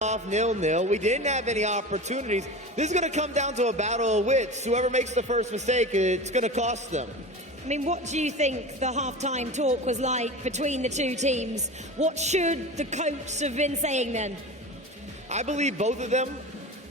Off 0-0. We didn't have any opportunities. This is going to come down to a battle of wits. Whoever makes the first mistake, it's going to cost them. I mean, what do you think the half-time talk was like between the two teams? What should the coach have been saying then? I believe both of them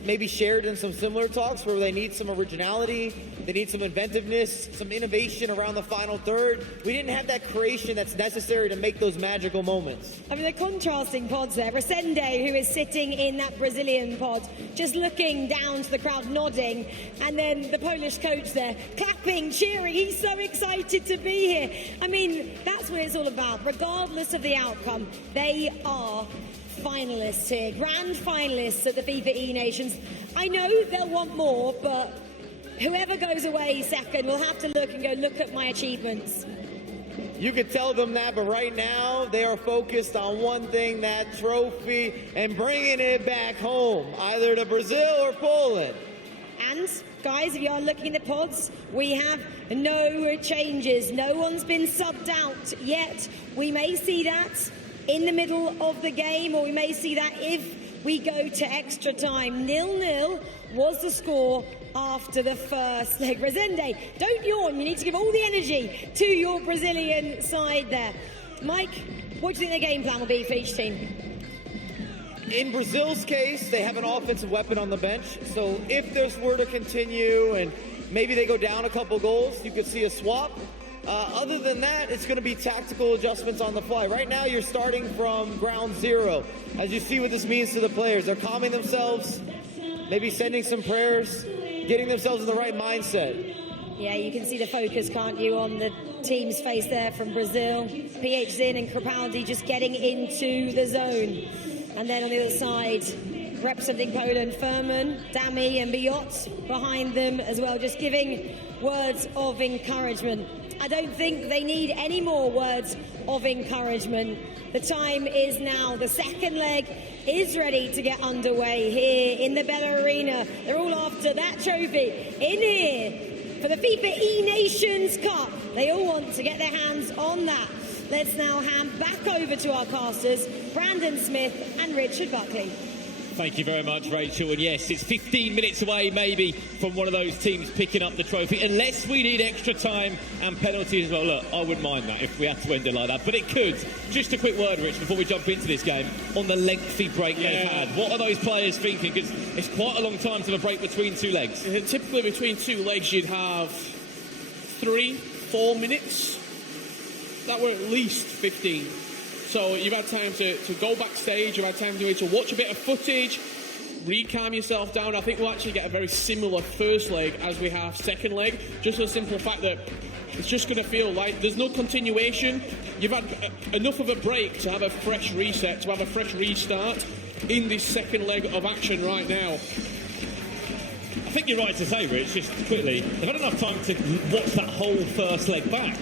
maybe shared in some similar talks where they need some originality, they need some inventiveness, some innovation around the final third. We didn't have that creation that's necessary to make those magical moments. I mean, the contrasting pods there. Resende, who is sitting in that Brazilian pod, just looking down to the crowd, nodding, and then the Polish coach there, clapping, cheering. He's so excited to be here. I mean, that's what it's all about. Regardless of the outcome, they are finalists here, grand finalists at the FIFAe Nations. I know they'll want more, but whoever goes away second will have to look and go, look at my achievements. You could tell them that, but right now they are focused on one thing, that trophy, and bringing it back home, either to Brazil or Poland. And guys, if you are looking at the pods, we have no changes. No one's been subbed out yet. We may see that in the middle of the game, or we may see that if we go to extra time. 0-0 was the score after the first leg. Resende, don't yawn. You need to give all the energy to your Brazilian side there. Mike, what do you think the game plan will be for each team? In Brazil's case, they have an offensive weapon on the bench, so if this were to continue and maybe they go down a couple goals, you could see a swap. Other than that, it's going to be tactical adjustments on the fly. Right now, you're starting from ground zero. As you see what this means to the players, they're calming themselves, maybe sending some prayers, getting themselves in the right mindset. Yeah, you can see the focus, can't you, on the team's face there from Brazil. PH Zin and Crapaldi just getting into the zone. And then on the other side, representing Poland, Furman, Dami and Biot behind them as well, just giving words of encouragement. I don't think they need any more words of encouragement. The time is now. The second leg is ready to get underway here in the Bella Arena. They're all after that trophy in here for the FIFAe Nations Cup. They all want to get their hands on that. Let's now hand back over to our casters, Brandon Smith and Richard Buckley. Thank you very much, Rachel. And yes, it's 15 minutes away maybe from one of those teams picking up the trophy, unless we need extra time and penalties as well. Look, I wouldn't mind that if we had to end it like that, but it could. Just a quick word, Rich, before we jump into this game, on the lengthy break they've had. What are those players thinking? Because it's quite a long time to have a break between two legs. Typically between two legs you'd have 3-4 minutes. That were at least 15. So you've had time to go backstage, you've had time to watch a bit of footage, re-calm yourself down. I think we'll actually get a very similar first leg as we have second leg. Just the simple fact that it's just going to feel like there's no continuation. You've had enough of a break to have a fresh reset, to have a fresh restart in this second leg of action right now. I think you're right to say, Rich, just quickly, they've had enough time to watch that whole first leg back.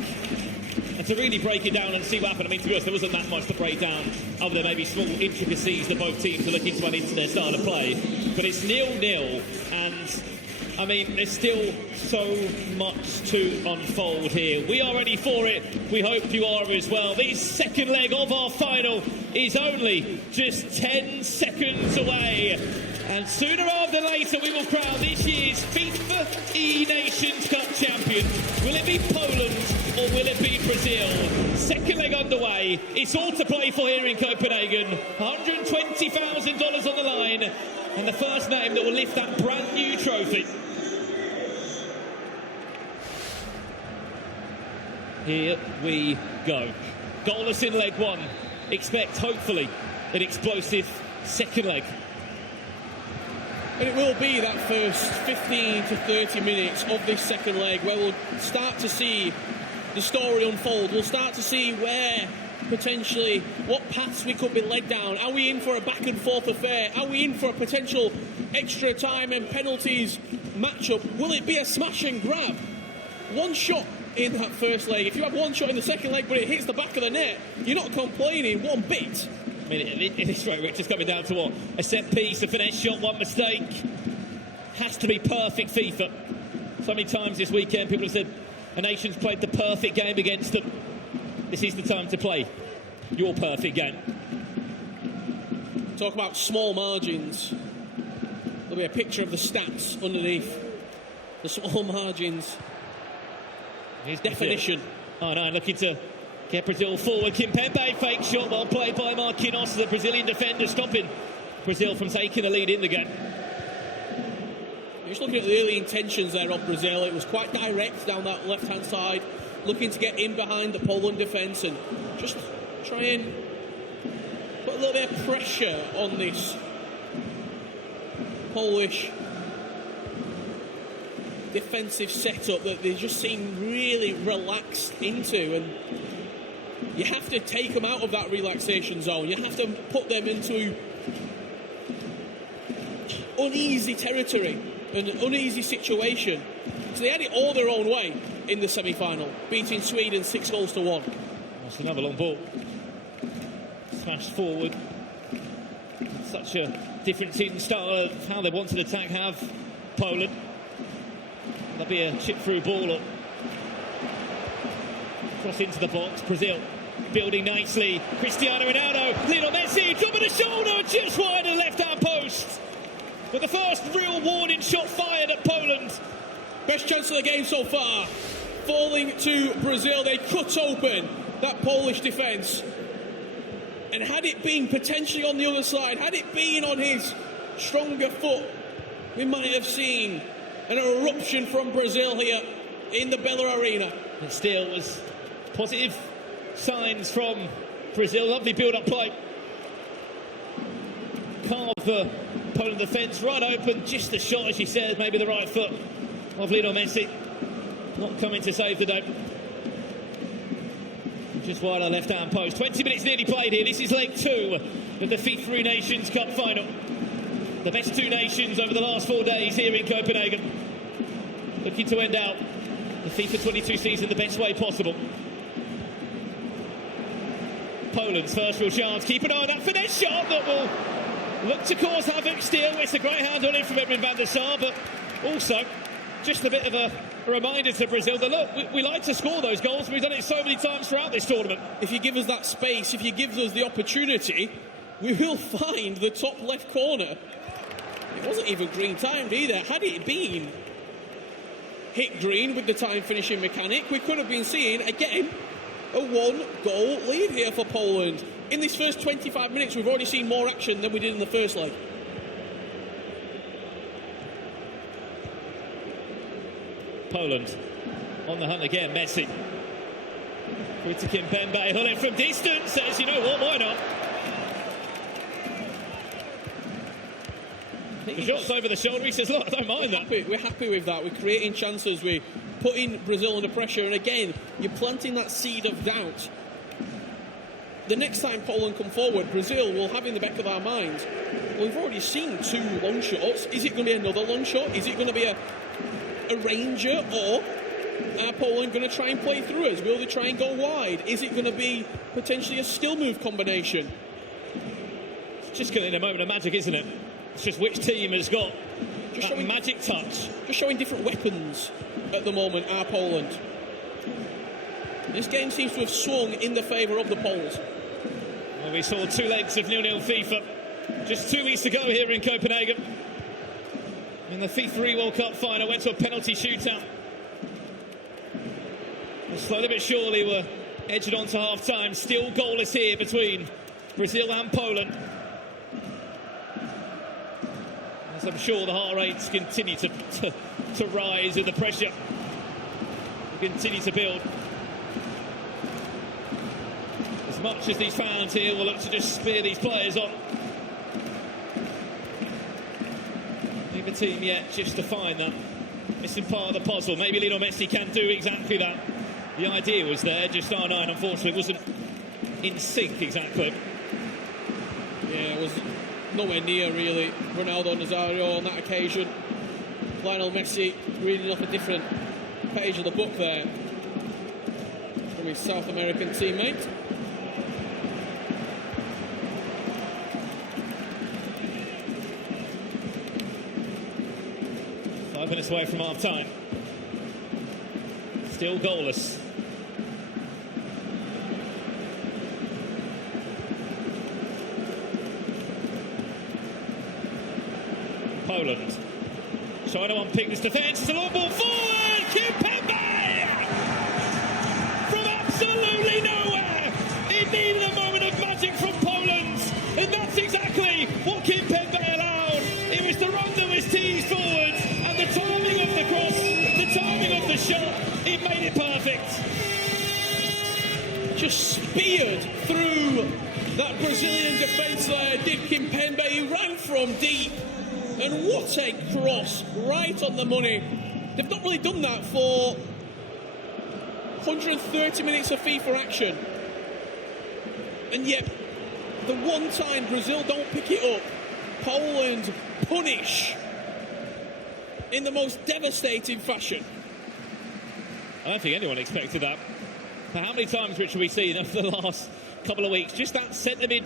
And to really break it down and see what happened. I mean, to be honest, there wasn't that much to break down, other than maybe small intricacies that both teams are looking to add into their style of play. But it's 0-0, and I mean, there's still so much to unfold here. We are ready for it. We hope you are as well. This second leg of our final is only just 10 seconds away. And sooner rather than later, we will crown this year's FIFAe Nations Cup champion. Will it be Poland or will it be Brazil? Second leg underway. It's all to play for here in Copenhagen. $120,000 on the line. And the first name that will lift that brand new trophy. Here we go. Goalless in leg one. Expect, hopefully, an explosive second leg. And it will be that first 15 to 30 minutes of this second leg where we'll start to see the story unfold. We'll start to see where, potentially, what paths we could be led down. Are we in for a back and forth affair? Are we in for a potential extra time and penalties matchup? Will it be a smash and grab? One shot in that first leg. If you have one shot in the second leg but it hits the back of the net, you're not complaining one bit. I mean, in this rate, Rich, is coming down to what? A set piece, a finesse shot, one mistake. Has to be perfect FIFA. So many times this weekend people have said a nation's played the perfect game against them. This is the time to play your perfect game. Talk about small margins. There'll be a picture of the stats underneath. The small margins. Here's Definition. Brazil. Oh no, looking to get Brazil forward. Kimpembe, fake shot, well played by Marquinhos, the Brazilian defender, stopping Brazil from taking the lead in the game. Just looking at the early intentions there of Brazil, it was quite direct down that left-hand side, looking to get in behind the Poland defence and just try and put a little bit of pressure on this Polish defensive setup that they just seem really relaxed into, and you have to take them out of that relaxation zone. You have to put them into uneasy territory, an uneasy situation. So they had it all their own way in the semi-final, beating Sweden 6-1. That's another long ball. Smashed forward. Such a difference in style of how they want to attack have Poland. There'll be a chip through ball up. Cross into the box. Brazil building nicely. Cristiano Ronaldo, Lionel Messi, drop of the shoulder, just wide of the left-hand post. But the first real warning shot fired at Poland. Best chance of the game so far. Falling to Brazil, they cut open that Polish defence. And had it been potentially on the other side, had it been on his stronger foot, we might have seen an eruption from Brazil here in the Bella Arena. It still was positive signs from Brazil. Lovely build-up play. Carve the Poland defence right open. Just the shot, as you said, maybe the right foot of Lionel Messi. Not coming to save the day. Just wide on the left-hand post. 20 minutes nearly played here. This is leg 2 of the FIFAe Nations Cup final. The best two nations over the last 4 days here in Copenhagen. Looking to end out the FIFA 22 season the best way possible. Poland's first real chance. Keep an eye on that finesse shot that will look to cause havoc still. It's a great hand on it from Edwin van der Sar, but also just a bit of a reminder to Brazil that, look, we like to score those goals. We've done it so many times throughout this tournament. If you give us that space, if you give us the opportunity, we will find the top left corner. It wasn't even green timed either. Had it been hit green with the time finishing mechanic, we could have been seeing, again, a 1-goal lead here for Poland. In this first 25 minutes, we've already seen more action than we did in the first leg. Poland on the hunt again. Messi. Through to Kimpembe. Hullet from distance. Says, you know what, why not? The shot's over the shoulder. He says, look, I don't mind that. We're happy with that. We're creating chances. We're putting Brazil under pressure. And again, you're planting that seed of doubt. The next time Poland come forward, Brazil will have in the back of our minds, well, we've already seen 2 long shots. Is it going to be another long shot? Is it going to be a ranger? Or are Poland going to try and play through us? Will they try and go wide? Is it going to be potentially a still move combination? It's just getting a moment of magic, isn't it? It's just which team has got just that magic touch. Just showing different weapons at the moment, are Poland. This game seems to have swung in the favour of the Poles. Well, we saw 2 legs of 0-0 FIFA just 2 weeks ago here in Copenhagen. In the FIFA World Cup final, went to a penalty shootout. And slowly but surely we're edging on to half-time. Still goalless here between Brazil and Poland. As I'm sure the heart rates continue to rise with the pressure. We continue to build. As much as these fans here will look to just spear these players on. Neither team yet just to find that missing part of the puzzle. Maybe Lionel Messi can do exactly that. The idea was there, just R9 unfortunately wasn't in sync exactly. Yeah, it was nowhere near really Ronaldo Nazario on that occasion. Lionel Messi reading off a different page of the book there from his South American teammate. Minutes away from half time. Still goalless. Poland. Trying to unpick this defence. It's a long ball forward. Kimpembe! From absolutely nowhere. It needed a moment of magic from Poland. And that's exactly what Kimpembe allowed. It was the run that was teased forward. And the timing of the cross, the timing of the shot, it made it perfect. Just speared through that Brazilian defence there, did Kimpembe. He ran from deep. And what a cross, right on the money. They've not really done that for 130 minutes of FIFA action. And yet, the one time Brazil don't pick it up, Poland punish in the most devastating fashion. I don't think anyone expected that. But how many times, Rich, have we seen over the last couple of weeks just that centre mid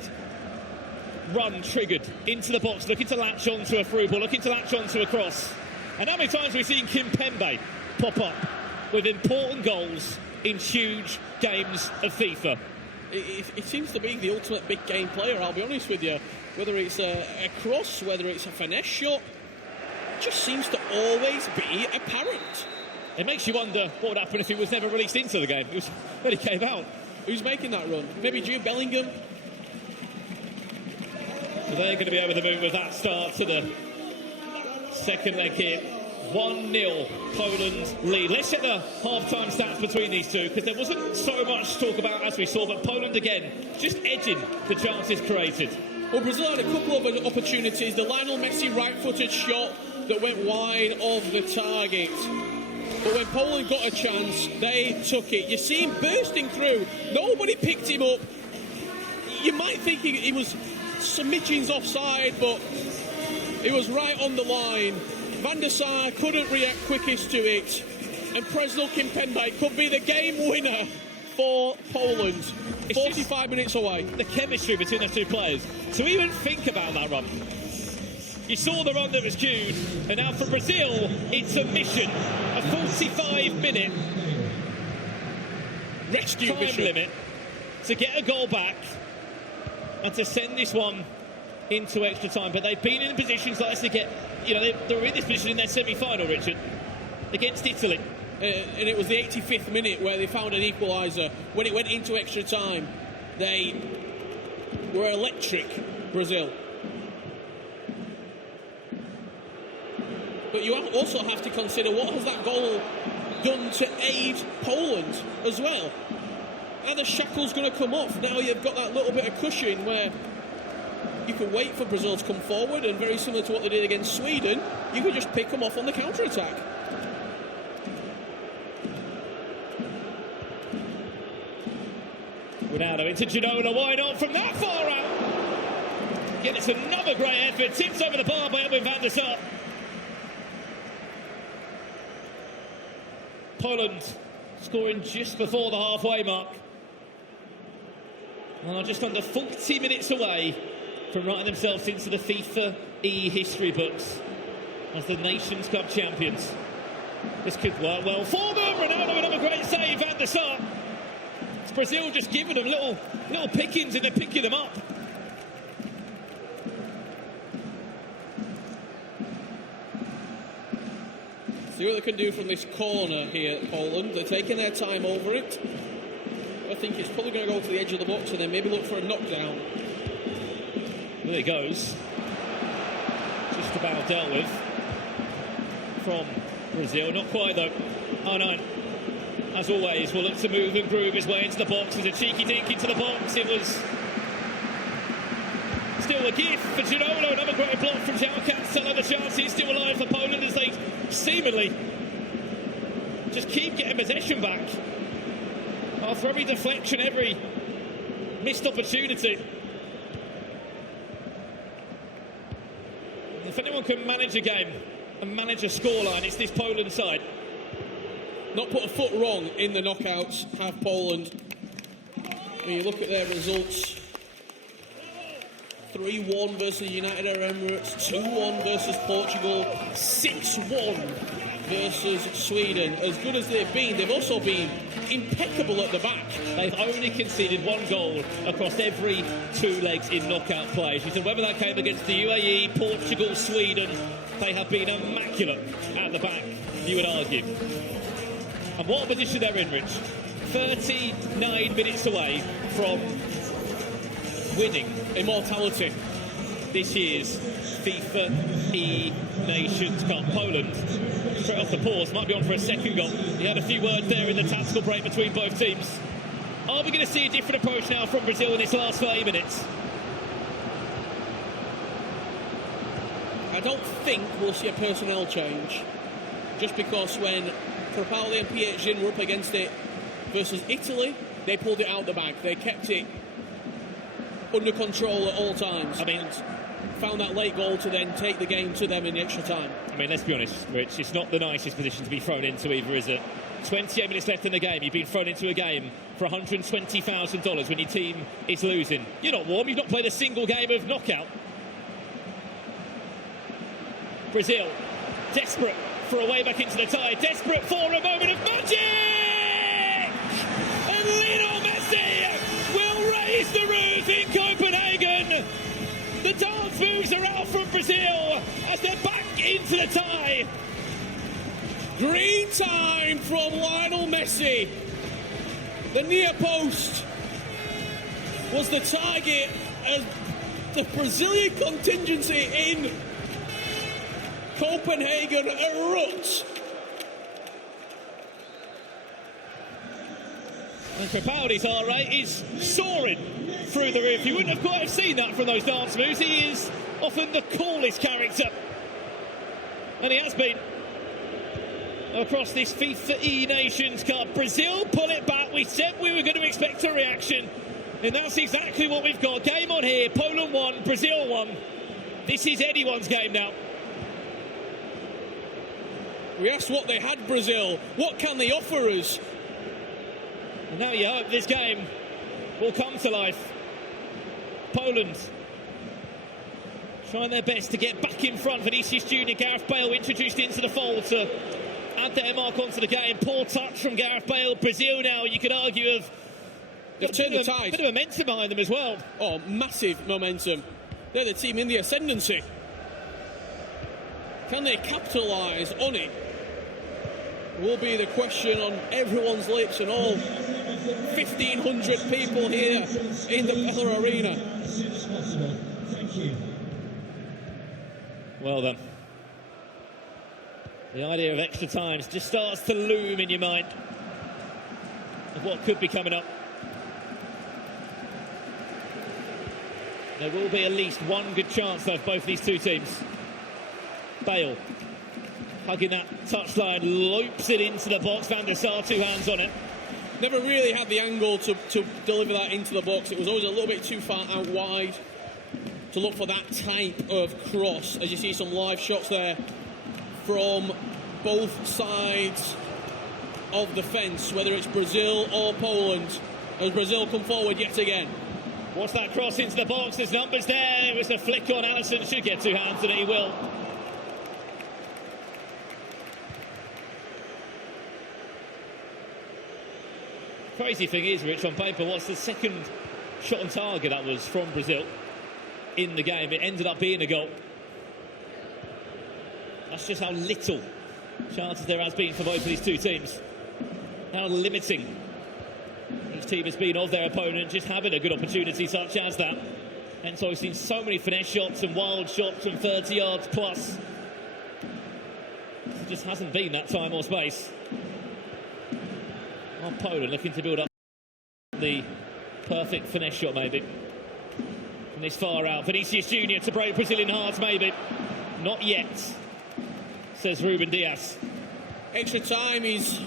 run triggered into the box, looking to latch on to a through ball, looking to latch on to a cross? And how many times have we seen Kimpembe pop up with important goals in huge games of FIFA? It seems to be the ultimate big game player, I'll be honest with you. Whether it's a cross, whether it's a finesse shot, it just seems to always be apparent. It makes you wonder what would happen if he was never released into the game. It was when he came out. Who's making that run? Maybe Jude Bellingham? So they're going to be over the moon with that start to the second leg here. 1-0 Poland lead. Let's check the half-time stats between these two, because there wasn't so much to talk about as we saw, but Poland again just edging the chances created. Well, Brazil had a couple of opportunities. The Lionel Messi right-footed shot that went wide of the target. But when Poland got a chance, they took it. You see him bursting through. Nobody picked him up. You might think he was smidgens offside, but it was right on the line. Van der Sar couldn't react quickest to it. And Presnel Kimpembe could be the game winner for Poland. 45 minutes away. The chemistry between the two players. To even think about that run. You saw the run that was queued, and now for Brazil, it's a mission. A 45-minute rescue time limit to get a goal back and to send this one into extra time. But they've been in positions like this to get, they were in this position in their semi-final, Richard, against Italy. And it was the 85th minute where they found an equaliser. When it went into extra time, they were electric, Brazil. But you also have to consider, what has that goal done to aid Poland as well? Are the shackles going to come off? Now you've got that little bit of cushion where you can wait for Brazil to come forward, and very similar to what they did against Sweden, you can just pick them off on the counter-attack. Ronaldo into Ginola, why not from that far out? Again, it's another great effort, tips over the bar by Edwin van der Sar. Poland scoring just before the halfway mark. And just under 40 minutes away from writing themselves into the FIFA history books as the Nations Cup champions. This could work well for them. Ronaldo, another great save. Van der Sar. It's Brazil just giving them little pickings, and they're picking them up. See what they can do from this corner here, Poland. They're taking their time over it. I think it's probably going to go to the edge of the box and then maybe look for a knockdown. There it goes. Just about dealt with from Brazil. Not quite though. R9, as always, will look to move and groove his way into the box. There's a cheeky dink into the box. It was still a gift for Ginola. Another great block from João Cancelo. The chance is still alive for Poland as they seemingly just keep getting possession back after every deflection, every missed opportunity. If anyone can manage a game and manage a scoreline, it's this Poland side. Not put a foot wrong in the knockouts, have Poland. When you look at their results, 3-1 versus the United Arab Emirates, 2-1 versus Portugal, 6-1 versus Sweden. As good as they've been, they've also been impeccable at the back. They've only conceded 1 goal across every 2 legs in knockout play. She said whether that came against the UAE, Portugal, Sweden, they have been immaculate at the back, you would argue. And what a position they're in, Rich. 39 minutes away from winning Immortality. this year's FIFAe Nations Cup. Poland, straight off the pause, might be on for a second goal. He had a few words there in the tactical break between both teams. Are we going to see a different approach now from Brazil in this last 30 minutes? I don't think we'll see a personnel change, just because when Crapaldi and PH were up against it versus Italy, they pulled it out the bag. They kept it under control at all times. I mean, found that late goal to then take the game to them in extra time. I mean, let's be honest, Rich, it's not the nicest position to be thrown into either, is it? 28 minutes left in the game, you've been thrown into a game for $120,000 when your team is losing. You're not warm, you've not played a single game of knockout. Brazil, desperate for a way back into the tie, desperate for a moment of magic! And Lionel Messi will raise the roof in Copenhagen! The dance moves are out from Brazil as they're back into the tie. Green time from Lionel Messi. The near post was the target as the Brazilian contingency in Copenhagen erupts. And Crapaldi's heart rate is soaring through the roof. You wouldn't have quite seen that from those dance moves. He is often the coolest character, and he has been across this FIFAe Nations Cup. Brazil pull it back. We said we were going to expect a reaction, and that's exactly what we've got. Game on here. Poland won, Brazil won. This is anyone's game now. We asked what they had, Brazil. What can they offer us? And now you hope this game will come to life. Poland trying their best to get back in front. Vinicius Junior, Gareth Bale introduced into the fold to add their mark onto the game. Poor touch from Gareth Bale. Brazil now, you could argue, have They've turned the tide. A bit of momentum behind them as well. Oh, massive momentum. They're the team in the ascendancy. Can they capitalise on it? Will be the question on everyone's lips and all 1,500 people here in the Bella Arena. Thank you. Well done. The idea of extra times just starts to loom in your mind of what could be coming up. There will be at least one good chance though for both these two teams. Bale hugging that touchline, loops it into the box. Van der Sar, 2 hands on it. Never really had the angle to deliver that into the box. It was always a little bit too far out wide to look for that type of cross. As you see some live shots there from both sides of the fence, whether it's Brazil or Poland, as Brazil come forward yet again. What's that cross into the box? There's numbers there. It was a flick on. Alisson should get 2 hands and he will. Crazy thing is, Rich, on paper, what's the second shot on target that was from Brazil in the game? It ended up being a goal. That's just how little chances there has been for both of these two teams. How limiting each team has been of their opponent, just having a good opportunity such as that. Hence I've seen so many finesse shots and wild shots from 30 yards plus. It just hasn't been that time or space. Well, Poland looking to build up the perfect finesse shot, maybe. From this far out, Vinicius Junior to break Brazilian hearts, maybe. Not yet, says Ruben Diaz. Extra time is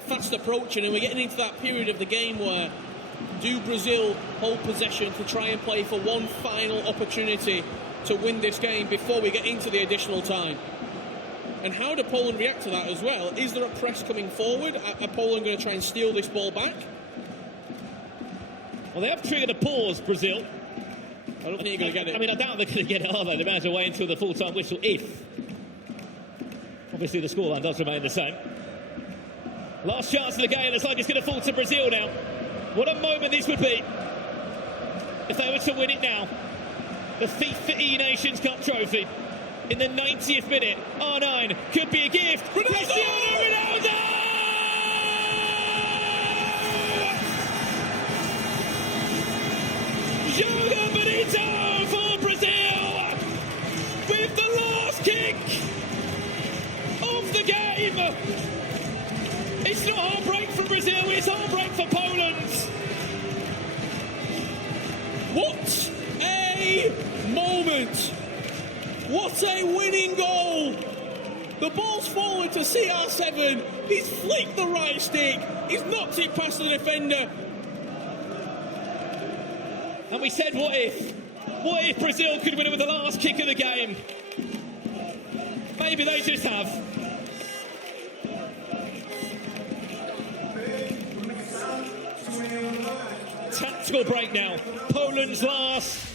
fast approaching, and we're getting into that period of the game where do Brazil hold possession to try and play for one final opportunity to win this game before we get into the additional time? And how do Poland react to that as well? Is there a press coming forward? Are Poland going to try and steal this ball back? Well, they have triggered a pause, Brazil. I don't think you're going to get it. I mean, I doubt they're going to get it, are they? They might have to wait until the full-time whistle if Obviously, the scoreline does remain the same. Last chance of the game. Looks like it's going to fall to Brazil now. What a moment this would be if they were to win it now. The FIFAe Nations Cup trophy in the 90th minute. R9 could be a gift. Cristiano Ronaldo! Jogo bonito for Brazil with the last kick of the game. It's not heartbreak for Brazil, it's heartbreak for Poland. What a moment! What a winning goal! The ball's fallen to CR7. He's flicked the right stick. He's knocked it past the defender. And we said, what if? What if Brazil could win it with the last kick of the game? Maybe they just have. Tactical break now. Poland's last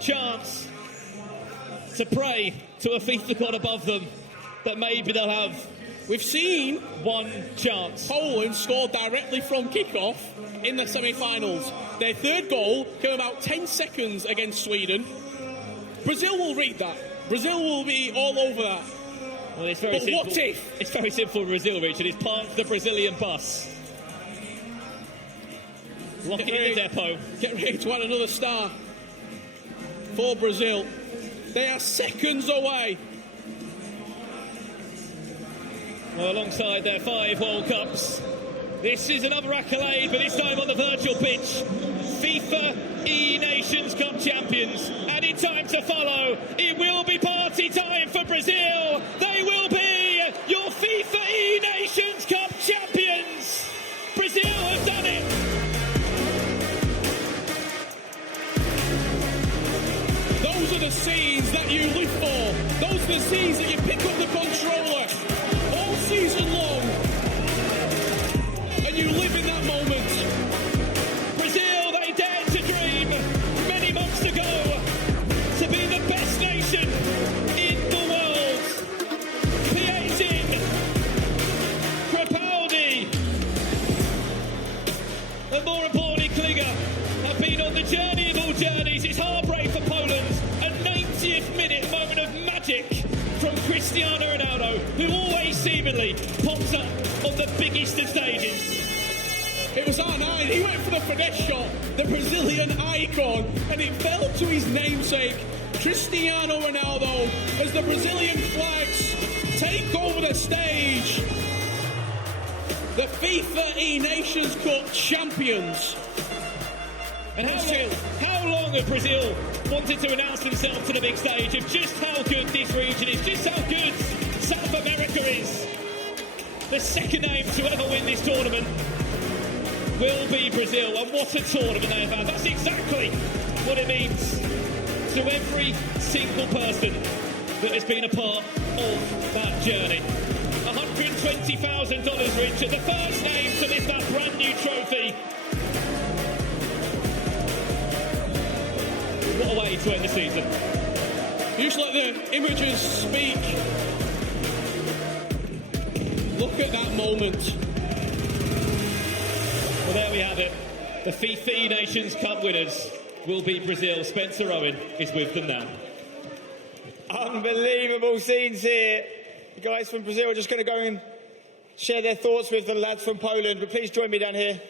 chance to pray to a FIFA god above them that maybe they'll have. We've seen one chance. Poland scored directly from kickoff in the semi-finals. Their third goal came about 10 seconds against Sweden. Brazil will read that. Brazil will be all over that. Well, it's very simple. What if? It's very simple, Brazil, Richard. It's parked the Brazilian bus. Lock it in the depot. Get ready to add another star for Brazil. They are seconds away. Well, alongside their 5 World Cups, this is another accolade, but this time on the virtual pitch. FIFAe Nations Cup champions, and in time to follow, it will be party time for Brazil. They will be your FIFAe Nations Cup champions. Brazil have done it. Those are the scenes that you live for. Those are the scenes that you pick up the controller all season long, and you live in that moment. Brazil, they dared to dream many months ago to be the best nation in the world. Piazin, Crepaldi, and more importantly, Klinger have been on the journey of all journeys. It's heartbreak for Poland. A 90th minute moment of magic from Cristiano Ronaldo, who always seemingly pops up on the biggest of stages. It was R9, he went for the finesse shot, the Brazilian icon, and it fell to his namesake, Cristiano Ronaldo, as the Brazilian flags take over the stage. The FIFAe Nations Cup champions. And how long have Brazil wanted to announce themselves to the big stage of just how good this region is, just how good South America is? The second name to ever win this tournament will be Brazil, and what a tournament they have had. That's exactly what it means to every single person that has been a part of that journey. $120,000, Richard, the first name to lift that brand new trophy. What a way to end the season. You just let the images speak. Look at that moment. Well, there we have it. The FIFAe Nations Cup winners will be Brazil. Spencer Owen is with them now. Unbelievable scenes here. The guys from Brazil are just going to go and share their thoughts with the lads from Poland, but please join me down here.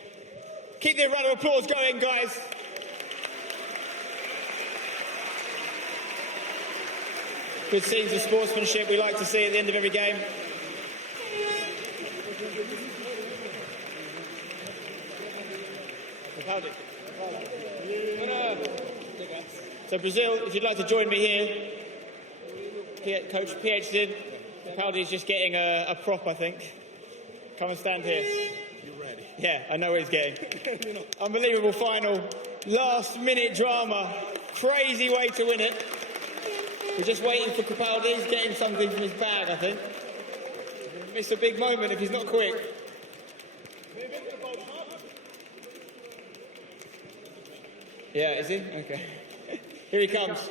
Keep the round of applause going, guys. Good scenes of sportsmanship we like to see at the end of every game. So Brazil, if you'd like to join me here, Coach PhD, Capaldi is just getting a prop, I think. Come and stand here. You ready? Yeah, I know what he's getting. Unbelievable final, last minute drama, crazy way to win it. We're just waiting for Capaldi. He's getting something from his bag, I think. Missed a big moment if he's not quick. Yeah, is he? Okay. Here he comes.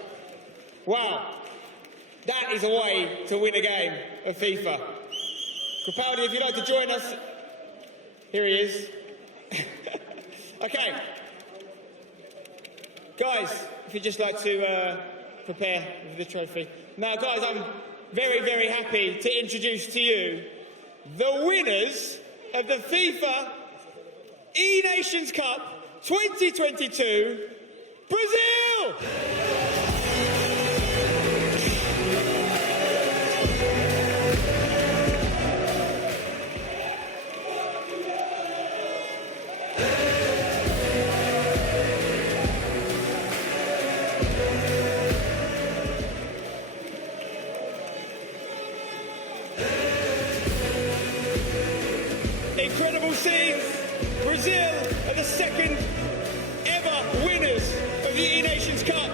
Wow. That that is a way to win a game of FIFA. Capaldi, if you'd like to join us, here he is. Okay. Guys, if you'd just like to prepare with the trophy. Now, guys, I'm very, very happy to introduce to you the winners of the FIFA Nations Cup 2022, Brazil! Incredible scenes. Brazil are the second ever winners of the Nations Cup.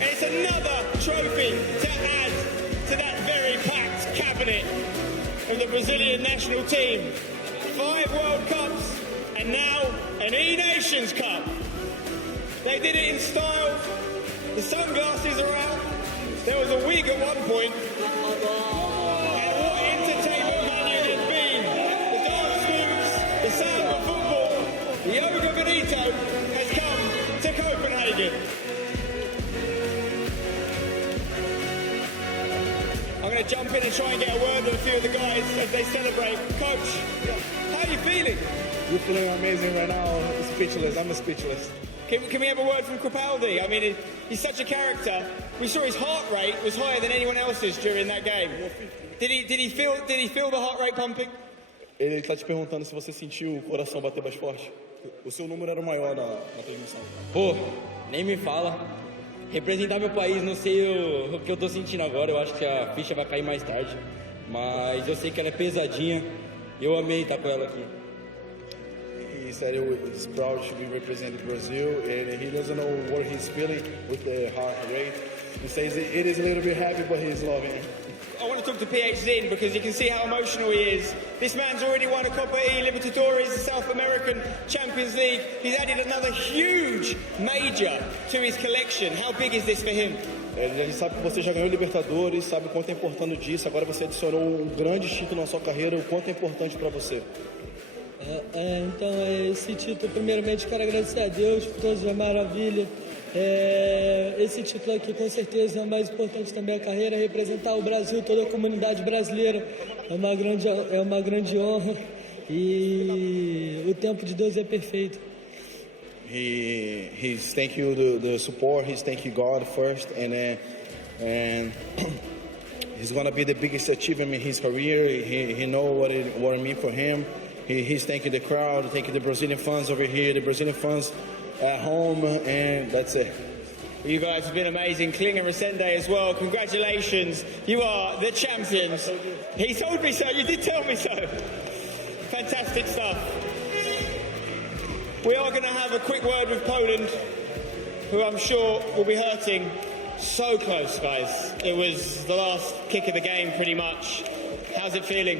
And it's another trophy to add to that very packed cabinet of the Brazilian national team. 5 World Cups and now an Nations Cup. They did it in style. The sunglasses are out. There was a wig at one point. And what entertainment value there's been. The dance moves, the sound of football, the yoga bonito has come to Copenhagen. I'm going to jump in and try and get a word with a few of the guys as they celebrate. Coach, how are you feeling? We're feeling amazing right now. Speechless. I'm speechless. Can we have a word from Capaldi? I mean, he's such a character. We saw his heart rate was higher than anyone else's during that game. Did he feel the heart rate pumping? Ele está te perguntando se você sentiu o coração bater mais forte. O seu número era o maior na transmissão. Pô, nem me fala. Representar meu país, não sei o que eu tô sentindo agora. Eu acho que a ficha vai cair mais tarde. Mas eu sei que ela é pesadinha. Eu amei estar com ela aqui. He said he's proud to be representing Brazil, and he doesn't know what he's feeling with the heart rate. He says it is a little bit happy, but he's loving it. I want to talk to PH Zin because you can see how emotional he is. This man's already won a Copa Libertadores, the South American Champions League. He's added another huge major to his collection. How big is this for him? Ele sabe que você já ganhou Libertadores, sabe o quanto é importante disso. Agora você adicionou um grande título na sua carreira, o quanto é importante para você. Então, esse título, primeiramente, quero agradecer a Deus por todas as maravilhas. Esse título aqui, com certeza, é o mais importante também a carreira, representar o Brasil, toda a comunidade brasileira. É uma grande honra e o tempo de Deus é perfeito. He's thank you the support. He's thank you God first, and he's gonna be the biggest achievement in his career. He know what it mean for him. He's thanking the crowd, thanking the Brazilian fans over here, the Brazilian fans at home, and that's it. You guys have been amazing. Klinger Resende as well. Congratulations. You are the champions. He told me so. You did tell me so. Fantastic stuff. We are going to have a quick word with Poland, who I'm sure will be hurting. So close, guys. It was the last kick of the game, pretty much. How's it feeling?